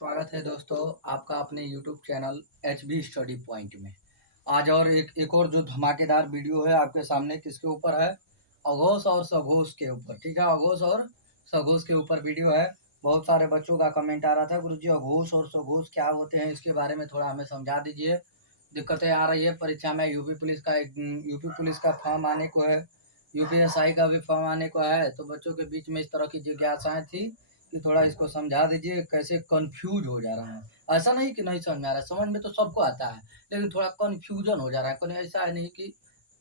स्वागत है दोस्तों आपका अपने YouTube channel HB study point में। आज और एक और जो धमाकेदार वीडियो है आपके सामने किसके ऊपर है? अघोष और सघोष के ऊपर। ठीक है, अघोष और सघोष के ऊपर वीडियो है। बहुत सारे बच्चों का कमेंट आ रहा था, गुरुजी अघोष और सघोष क्या होते हैं, इसके बारे में थोड़ा हमें समझा दीजिए। दिक्कतें आ रही है परीक्षा में। यूपी पुलिस का फॉर्म आने को है, UPSI का भी फॉर्म आने को है, तो बच्चों के बीच में इस तरह की जिज्ञासाएं थी कि थोड़ा इसको समझा दीजिए, कैसे कंफ्यूज हो जा रहा है। ऐसा नहीं कि नहीं समझ में आ रहा है, समझ में तो सबको आता है, लेकिन थोड़ा कंफ्यूजन हो जा रहा है। कोई ऐसा है नहीं कि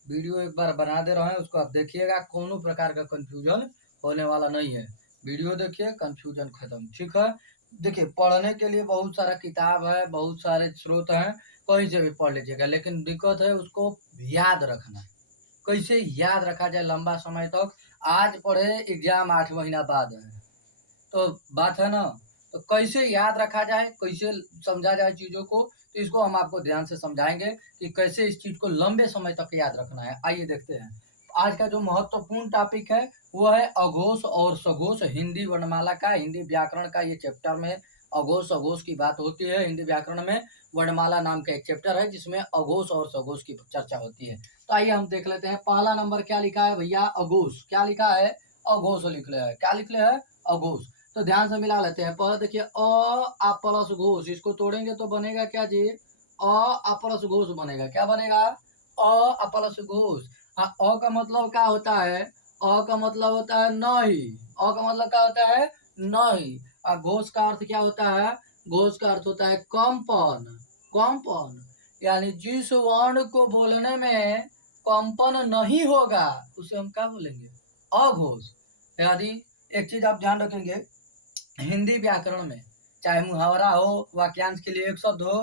वीडियो एक बार बना दे रहे हैं उसको आप देखिएगा, कोनो प्रकार का कंफ्यूजन होने वाला नहीं है। वीडियो देखिए, कंफ्यूजन खत्म। ठीक है, देखिए पढ़ने के लिए बहुत सारा किताब है, बहुत सारे स्रोत हैं, कहीं से भी पढ़ लीजिएगा, लेकिन दिक्कत है उसको याद रखना। कैसे याद रखा जाए लंबा समय तक? आज पढ़े, एग्जाम 8 महीना बाद है, तो बात है ना। तो कैसे याद रखा जाए, कैसे समझा जाए चीज़ों को, तो इसको हम आपको ध्यान से समझाएंगे कि कैसे इस चीज़ को लंबे समय तक याद रखना है। आइए देखते हैं। आज का जो महत्वपूर्ण टॉपिक है वो है अघोष और सघोष। हिंदी वर्णमाला का, हिंदी व्याकरण का ये चैप्टर में अघोष सघोष की बात होती है। हिंदी व्याकरण में वर्णमाला नाम का एक चैप्टर है जिसमें अघोष और सघोष की चर्चा होती है। तो आइए हम देख लेते हैं। पहला नंबर क्या लिखा है भैया? अघोष। क्या लिखा है? अघोष लिख ले है। क्या लिख ले है? अघोष। तो ध्यान से मिला लेते हैं। पहले देखिए अ प्लस घोष, इसको तोड़ेंगे तो बनेगा क्या जी? अ प्लस घोष बनेगा। क्या बनेगा? अ प्लस घोष। अ का मतलब क्या होता है? अ का मतलब होता है नहीं। अ का मतलब क्या होता है? नहीं। और घोष का अर्थ क्या होता है? घोष का अर्थ होता है कंपन। कंपन यानी जिस वर्ण को बोलने में कंपन नहीं होगा उसे हम क्या बोलेंगे? अघोष। यदि एक चीज आप ध्यान रखेंगे, हिंदी व्याकरण में चाहे मुहावरा हो, वाक्यांश के लिए एक शब्द हो,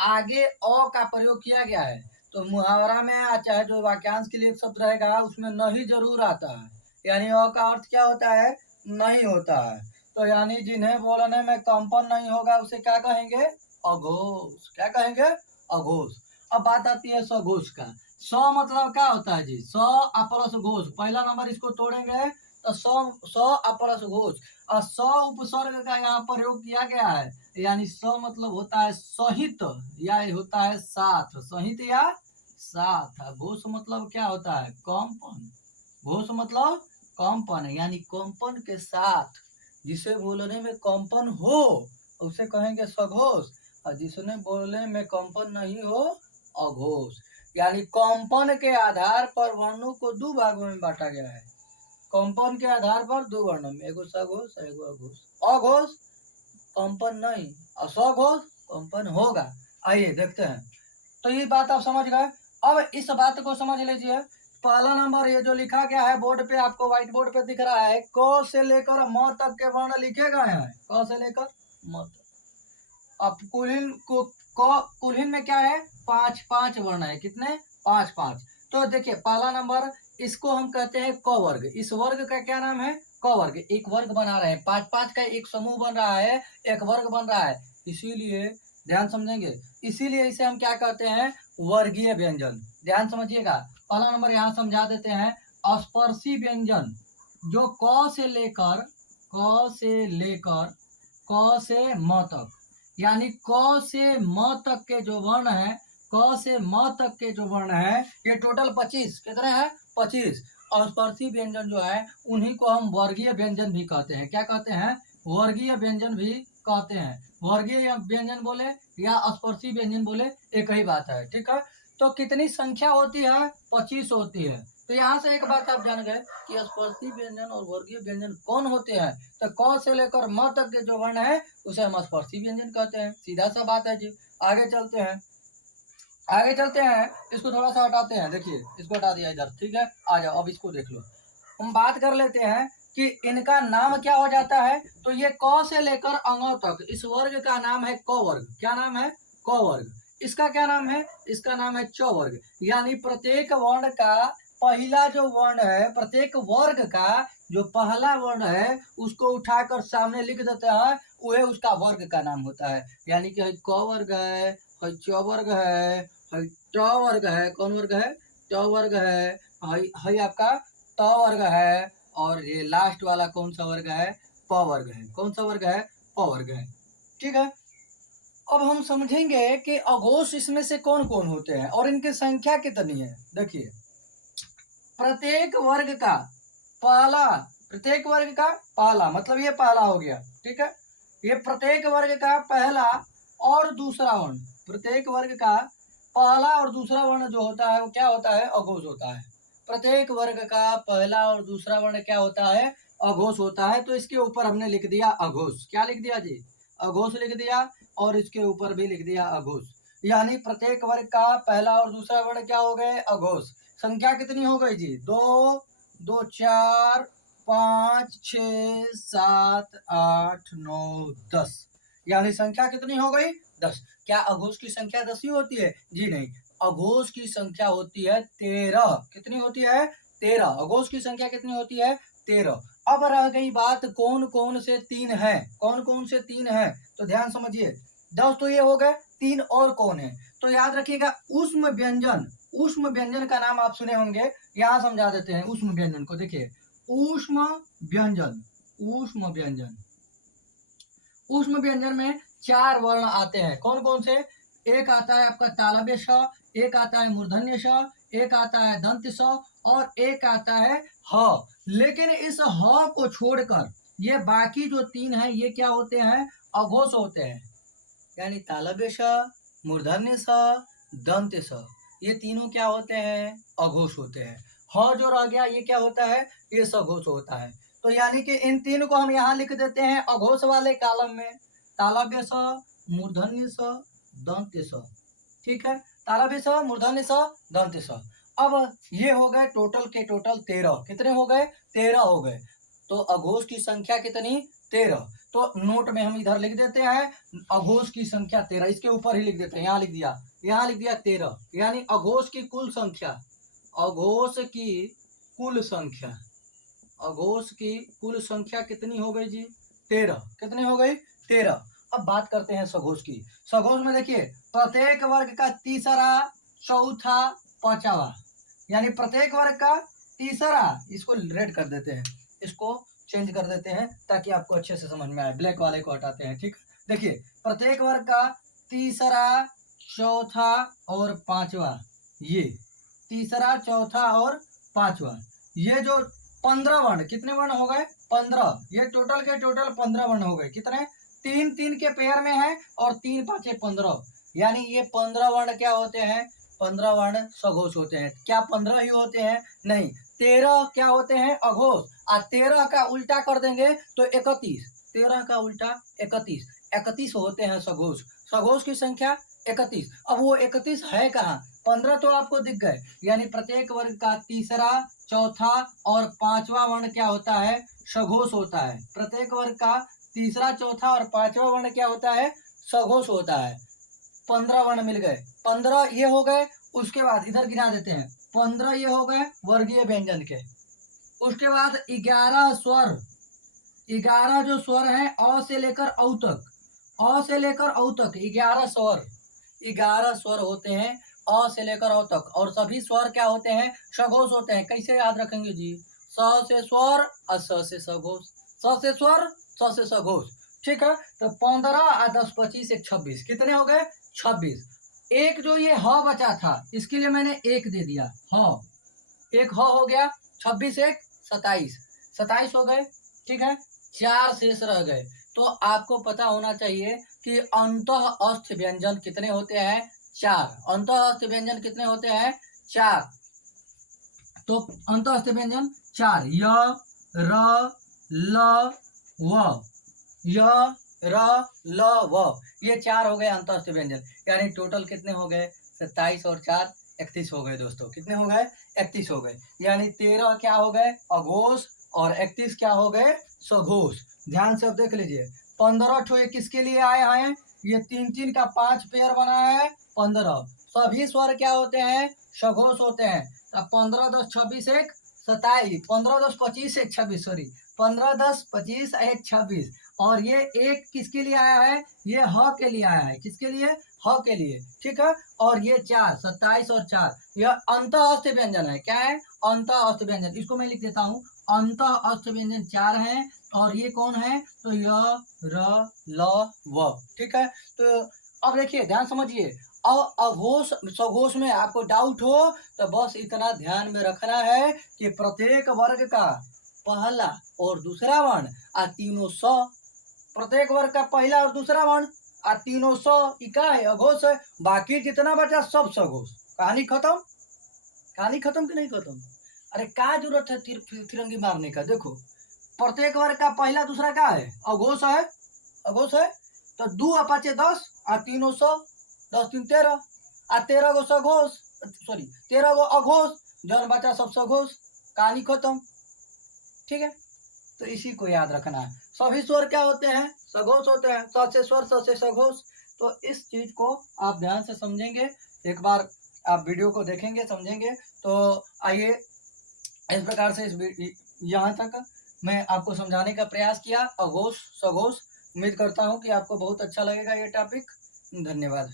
आगे अ का प्रयोग किया गया है, तो मुहावरा में चाहे जो वाक्यांश के लिए एक शब्द रहेगा उसमें नहीं जरूर आता है। यानी अ का अर्थ क्या होता है? नहीं होता है। तो यानी जिन्हें बोलने में कंपन नहीं होगा उसे क्या कहेंगे? अघोष। क्या कहेंगे? अघोष। अब बात आती है सघोष का। स मतलब क्या होता है जी? स प्लस घोष। पहला नंबर इसको तोड़ेंगे तो स प्लस घोष। और स उपसर्ग का यहाँ प्रयोग किया गया है, यानी स मतलब होता है सहित या होता है साथ। सहित या साथ। घोष मतलब क्या होता है? कंपन। घोष मतलब कंपन, यानी कंपन के साथ। जिसे बोलने में कंपन हो उसे कहेंगे सघोष, और जिसने बोलने में कंपन नहीं हो अघोष। यानी कंपन के आधार पर वर्णों को दो भागों में बांटा गया है। कंपन के आधार पर दो वर्णों में, एगो सघोष एगो अघोष। अघोष कंपन नहीं, और सघोष कंपन होगा। आइए देखते हैं। तो ये बात आप समझ गए। अब इस बात को समझ लीजिए। पहला नंबर ये जो लिखा गया है बोर्ड पे, आपको व्हाइट बोर्ड पे दिख रहा है, क से लेकर म तक के वर्ण लिखे गए हैं। क से लेकर म तक। अब कुलीन को कुलीन में क्या है? पांच पांच वर्ण है। कितने? पांच पांच। तो देखिए पहला नंबर, इसको हम कहते हैं क वर्ग। इस वर्ग का क्या नाम है? क वर्ग। एक वर्ग बना रहे हैं, पांच पांच का एक समूह बन रहा है, एक वर्ग बन रहा है, इसीलिए ध्यान समझेंगे, इसीलिए इसे हम क्या कहते हैं? वर्गीय व्यंजन। ध्यान समझिएगा। पहला नंबर यहाँ समझा देते हैं। स्पर्शी व्यंजन जो क से म तक, यानी क से म तक के जो वर्ण है, क से म तक के जो वर्ण है, ये टोटल 25 कितने हैं? 25। और स्पर्शी व्यंजन जो है उन्हीं को हम वर्गीय व्यंजन भी कहते हैं। क्या कहते हैं? वर्गीय व्यंजन भी कहते हैं। वर्गीय व्यंजन बोले या स्पर्शी व्यंजन बोले एक ही बात है। ठीक है, तो कितनी संख्या होती है? 25 होती है। तो यहाँ से एक बात आप जान गए कि स्पर्शी व्यंजन और वर्गीय व्यंजन कौन होते हैं। तो क से लेकर म तक के जो वर्ण है उसे हम स्पर्शी व्यंजन कहते हैं। सीधा सा बात है जी। आगे चलते हैं, आगे चलते हैं। इसको थोड़ा सा हटाते हैं। देखिए इसको हटा दिया इधर। ठीक है, आ जाओ अब इसको देख लो। हम बात कर लेते हैं कि इनका नाम क्या हो जाता है। तो ये क से लेकर अंगों तक इस वर्ग का नाम है क वर्ग। क्या नाम है? क वर्ग। इसका क्या नाम है? इसका नाम है च वर्ग। यानी प्रत्येक वर्ण का पहला जो वर्ण है, प्रत्येक वर्ग का जो पहला वर्ण है उसको उठाकर सामने लिख देते हैं, वह उसका वर्ग का नाम होता है। यानी कि क वर्ग है, च वर्ग है, ट वर्ग है। कौन वर्ग है? ट वर्ग है आपका त वर्ग है। और ये लास्ट वाला कौन सा वर्ग है? प वर्ग है। कौन सा वर्ग है? प वर्ग है। ठीक है। अब हम समझेंगे कि अघोष इसमें से कौन कौन होते हैं और इनकी संख्या कितनी है। देखिए, प्रत्येक वर्ग का पहला, प्रत्येक वर्ग का पहला मतलब ये पहला हो गया, ठीक है। ये प्रत्येक वर्ग का पहला और दूसरा वर्ण, प्रत्येक वर्ग का पहला और दूसरा वर्ण जो होता है वो क्या होता है, अघोष होता है। प्रत्येक वर्ग का पहला और दूसरा वर्ण क्या होता है, अघोष होता है। तो इसके ऊपर हमने लिख दिया अघोष। क्या लिख दिया जी, अघोष लिख दिया, और इसके ऊपर भी लिख दिया अघोष। यानी प्रत्येक वर्ग का पहला और दूसरा वर्ण क्या हो गए, अघोष। संख्या कितनी हो गई जी, 2, 2, 4, 5, 6, 7, 8, 9, 10। यानी संख्या कितनी हो गई, 10। क्या अघोष की संख्या 10 ही होती है जी, नहीं। अघोष की संख्या होती है 13। कितनी होती है, 13। अघोष की संख्या कितनी होती है, 13। अब रह गई बात कौन कौन से तीन है, कौन कौन से तीन है। तो ध्यान समझिए, 10 तो ये हो गए, तीन और कौन है। तो याद रखिएगा, ऊष्म व्यंजन। ऊष्म व्यंजन का नाम आप सुने होंगे, यहां समझा देते हैं ऊष्म व्यंजन को। देखिए, ऊष्म व्यंजन, ऊष्म व्यंजन, ऊष्म व्यंजन में 4 वर्ण आते हैं। कौन कौन से, एक आता है आपका तालव्य श, एक आता है मूर्धन्य श, एक आता है दंत स, और एक आता है ह। लेकिन इस ह को छोड़कर ये बाकी जो तीन हैं ये क्या होते हैं, अघोष होते हैं। यानी तालव्य श, मूर्धन्य स, दंत स, ये तीनों क्या होते हैं, अघोष होते हैं। ह जो रह गया ये क्या होता है, ये सघोष होता है। तो यानी कि इन तीन को हम यहाँ लिख देते हैं अघोष वाले कॉलम में, तालव्य स, मूर्धन्य स, दंत स। ठीक है, तालव्य स, मूर्धन्य स, दंत स। अब ये हो गए टोटल के टोटल 13। कितने हो गए, 13 हो गए। तो अघोष की संख्या कितनी, 13। तो नोट में हम इधर लिख देते हैं अघोष की संख्या 13। इसके ऊपर ही लिख देते हैं, यहाँ लिख दिया, यहाँ लिख दिया 13। यानी अघोष की कुल संख्या, अघोष की कुल संख्या, अघोष की कुल संख्या कितनी हो गई जी, 13। कितनी हो गई, 13। अब बात करते हैं सघोष की। सघोष में देखिए, प्रत्येक वर्ग का तीसरा, चौथा, पांचवा, यानी प्रत्येक वर्ग का तीसरा, इसको रेड कर देते हैं, इसको चेंज कर देते हैं ताकि आपको अच्छे से समझ में आए। ब्लैक वाले को हटाते हैं, ठीक। देखिए, प्रत्येक वर्ग का तीसरा, चौथा और पांचवा, ये तीसरा, चौथा और पांचवा, ये जो 15 वर्ण, कितने वर्ण हो गए, 15। ये टोटल के टोटल 15 वर्ण हो गए। कितने, तीन तीन के पेयर में है और 3 5 15। यानी ये 15 वर्ण क्या होते हैं, 15 वर्ण सघोष होते हैं। क्या 15 ही होते हैं, नहीं, 13 क्या होते हैं, अघोष। और 13 का उल्टा कर देंगे तो 31। 13 का उल्टा 31, 31 होते हैं सघोष। सघोष की संख्या 31। अब वो 31 है कहाँ, 15 तो आपको दिख गए। यानी प्रत्येक वर्ग का तीसरा, चौथा और पांचवा वर्ण क्या होता है, सघोष होता है। प्रत्येक वर्ग का तीसरा, चौथा और पांचवा वर्ण क्या होता है, सघोष होता है। 15 वर्ण मिल गए, 15 ये हो गए। उसके बाद इधर गिना देते हैं, 15 ये हो गए वर्गीय व्यंजन के। उसके बाद 11 स्वर, 11 जो स्वर हैं अ से लेकर औ तक, अ से लेकर औ तक 11 स्वर, 11 स्वर होते हैं अ से लेकर औ तक। और सभी स्वर क्या होते हैं, सघोष होते हैं। कैसे याद रखेंगे जी, स से स्वर और स से सघोष, स से स्वर, स से सघोष। ठीक है, तो 15 और 10 25 एक 26, कितने हो गए, 26। एक जो ये ह बचा था इसके लिए मैंने एक दे दिया, ह, एक ह हो गया। 26 एक 27, 27 हो गए। ठीक है, 4 शेष रह गए। तो आपको पता होना चाहिए कि अंतः अस्थ व्यंजन कितने होते हैं, 4। अंतः अस्थ व्यंजन कितने होते हैं, 4। तो अंतः अस्थ व्यंजन 4, य, र, ल, व, य, र, ल, व, ये 4 हो गए अंतःस्थ व्यंजन। यानी टोटल कितने हो गए, 27 और 4 31 हो गए दोस्तों। कितने हो गए, 31 हो गए। यानी 13 क्या हो गए, अघोष, और 31 क्या हो गए, सघोष। ध्यान से अब देख लीजिए, 15 ठो ये किसके लिए आए हैं, ये 3 3 का 5 पेयर बना है, 15। सभी स्वर क्या होते हैं, सघोष होते हैं। अब 15 10 26 एक 27, 15 10 25 एक 26, सॉरी 15 10 25 एक 26। और ये एक किसके लिए आया है, ये ह के लिए आया है, किसके लिए, ह के लिए, ठीक है। और ये 4, 27 और 4, यह अंतः अस्थ व्यंजन है, क्या है, अंतः अस्थ व्यंजन। इसको मैं लिख देता हूँ, अंतः अस्थ व्यंजन 4 हैं। और ये कौन है, तो य, र, ल, व, ठीक है। तो अब देखिए ध्यान समझिए, और अघोष सघोष में आपको डाउट हो तो बस इतना ध्यान में रखना है कि प्रत्येक वर्ग का पहला और दूसरा वर्ण और तीनों स, प्रत्येक वर्ग का पहला और दूसरा वर्ण और तीनों स इका है, अघोष है। बाकी जितना बचा सब सघोष। कहानी खत्म, कहानी खत्म कि नहीं खत्म। अरे क्या जरूरत है तिरंगी मारने का। देखो प्रत्येक वर्ग का पहला दूसरा क्या है, अघोष है, अघोष है। तो 2 और 5 10 और तीनों 100, 10 3 13 और 13 गो सघोष, सॉरी 13 गो अघोष, जौन बचा सब सघोष। कहानी खत्म, ठीक है। तो इसी को याद रखना है, सभी स्वर क्या होते हैं, सघोष होते हैं, स से स्वर, स से सघोष। तो इस चीज को आप ध्यान से समझेंगे, एक बार आप वीडियो को देखेंगे समझेंगे। तो आइए इस प्रकार से यहाँ तक मैं आपको समझाने का प्रयास किया, अघोष सघोष। उम्मीद करता हूँ कि आपको बहुत अच्छा लगेगा ये टॉपिक। धन्यवाद।